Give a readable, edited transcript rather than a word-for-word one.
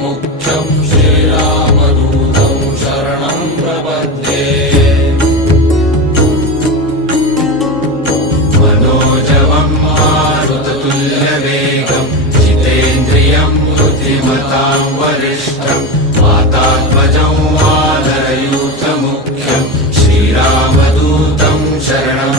मुख्यं श्रीरामदूतं शरणं प्रपद्ये। मनोजवं मारुततुल्यवेगं जितेन्द्रियं बुद्धिमतां वरिष्ठं वातात्मजं वानरयूथमुख्यं श्रीरामदूतं शरणं